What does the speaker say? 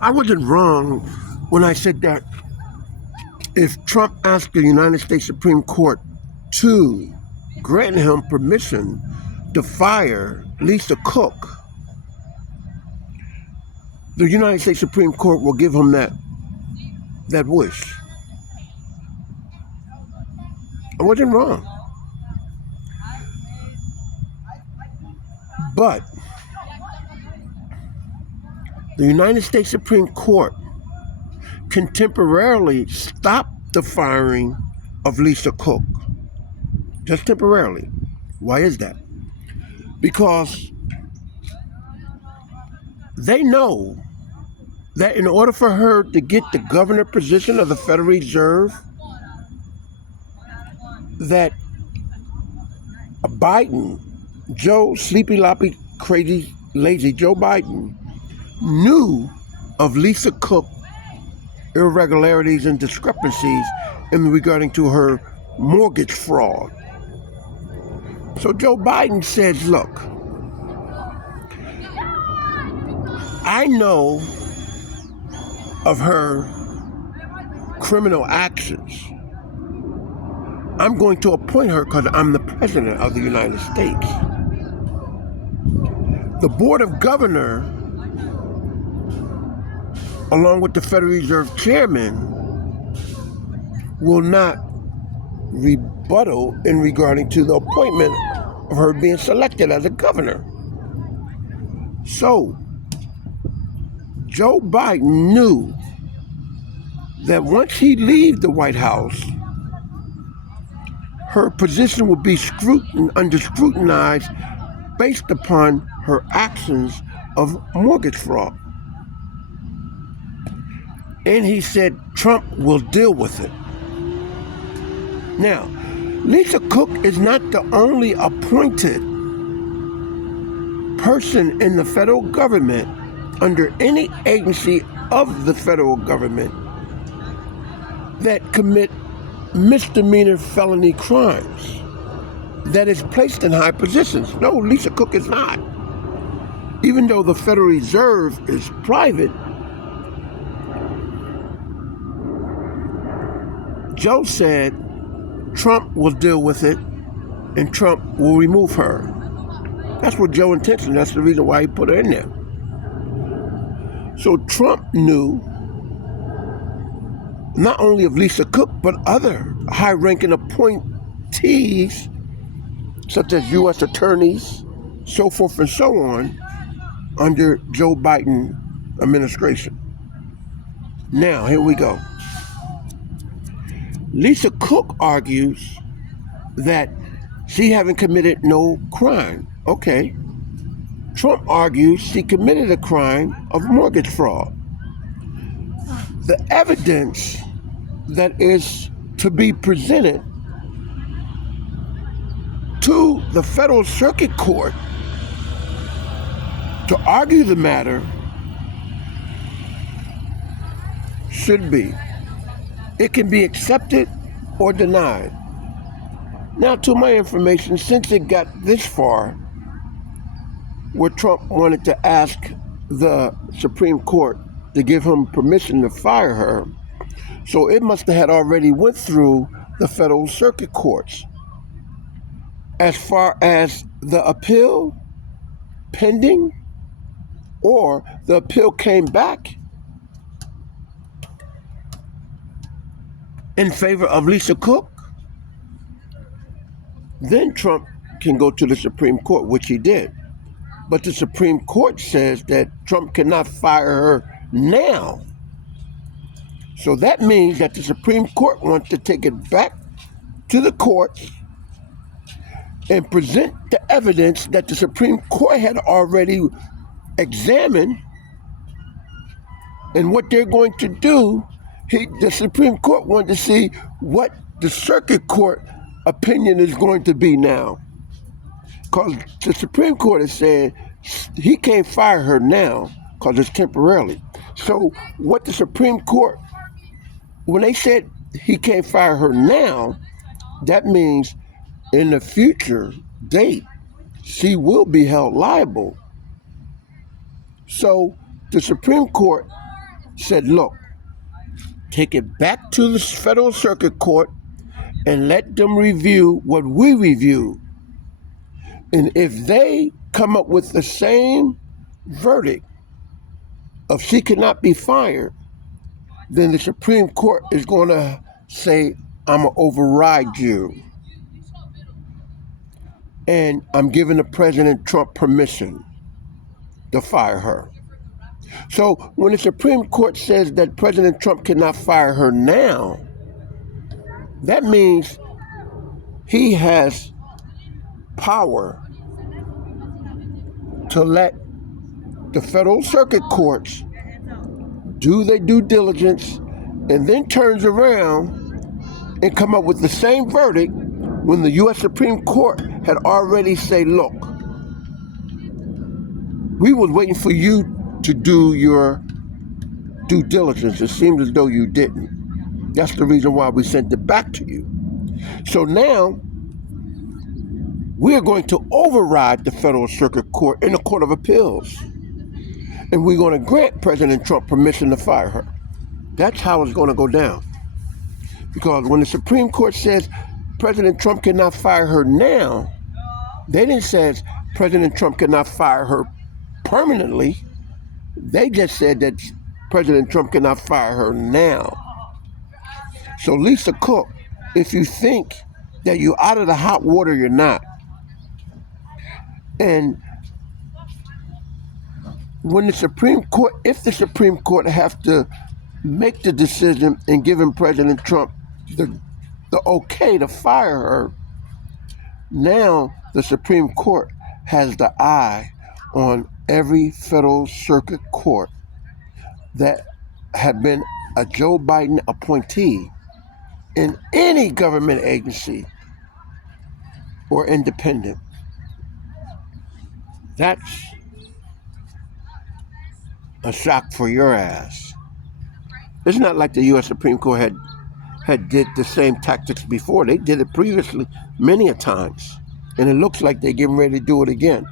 I wasn't wrong when I said that if Trump asked the United States Supreme Court to grant him permission to fire Lisa Cook, the United States Supreme Court will give him that wish. I wasn't wrong. But the United States Supreme Court can temporarily stop the firing of Lisa Cook. Just temporarily. Why is that? Because they know that in order for her to get the governor position of the Federal Reserve, that Biden, Joe Sleepy Loppy Crazy Lazy Joe Biden, knew of Lisa Cook irregularities and discrepancies in regarding to her mortgage fraud. So Joe Biden says, look, I know of her criminal actions. I'm going to appoint her because I'm the president of the United States. The Board of Governors, along with the Federal Reserve Chairman, will not rebuttal in regarding to the appointment of her being selected as a governor. So, Joe Biden knew that once he leaves the White House, her position will be under scrutinized based upon her actions of mortgage fraud. And he said Trump will deal with it. Now, Lisa Cook is not the only appointed person in the federal government under any agency of the federal government that commit misdemeanor felony crimes that is placed in high positions. No, Lisa Cook is not. Even though the Federal Reserve is private, Joe said Trump will deal with it and Trump will remove her. That's what Joe intentioned. That's the reason why he put her in there. So Trump knew not only of Lisa Cook, but other high-ranking appointees, such as U.S. attorneys, so forth and so on, under Joe Biden administration. Now, here we go. Lisa Cook argues that she haven't committed no crime. Okay. Trump argues she committed a crime of mortgage fraud. The evidence that is to be presented to the Federal Circuit Court to argue the matter should be. It can be accepted or denied. Now, to my information, since it got this far, where Trump wanted to ask the Supreme Court to give him permission to fire her, so it must have had already went through the Federal Circuit Courts. As far as the appeal pending, or the appeal came back in favor of Lisa Cook, then Trump can go to the Supreme Court, which he did. But the Supreme Court says that Trump cannot fire her now. So that means that the Supreme Court wants to take it back to the courts and present the evidence that the Supreme Court had already examined. And what they're going to do, the Supreme Court wanted to see what the Circuit Court opinion is going to be now. Because the Supreme Court is saying he can't fire her now because it's temporarily. So what the Supreme Court, when they said he can't fire her now, that means in the future date, she will be held liable. So the Supreme Court said, look, take it back to the Federal Circuit Court and let them review what we reviewed. And if they come up with the same verdict of she cannot be fired, then the Supreme Court is going to say, I'm going to override you. And I'm giving the President Trump permission to fire her. So when the Supreme Court says that President Trump cannot fire her now, that means he has power to let the Federal Circuit Courts do their due diligence and then turns around and come up with the same verdict when the U.S. Supreme Court had already said, look, we was waiting for you to do your due diligence. It seems as though you didn't. That's the reason why we sent it back to you. So now we're going to override the Federal Circuit Court in the Court of Appeals. And we're going to grant President Trump permission to fire her. That's how it's going to go down. Because when the Supreme Court says President Trump cannot fire her now, they didn't say President Trump cannot fire her permanently. They just said that President Trump cannot fire her now. So Lisa Cook, if you think that you're out of the hot water, you're not. And when the Supreme Court, if the Supreme Court have to make the decision in giving President Trump the okay to fire her, now the Supreme Court has the eye on every Federal Circuit Court that had been a Joe Biden appointee in any government agency or independent. That's a shock for your ass. It's not like the U.S. Supreme Court had did the same tactics before. They did it previously many a times. And it looks like they're getting ready to do it again.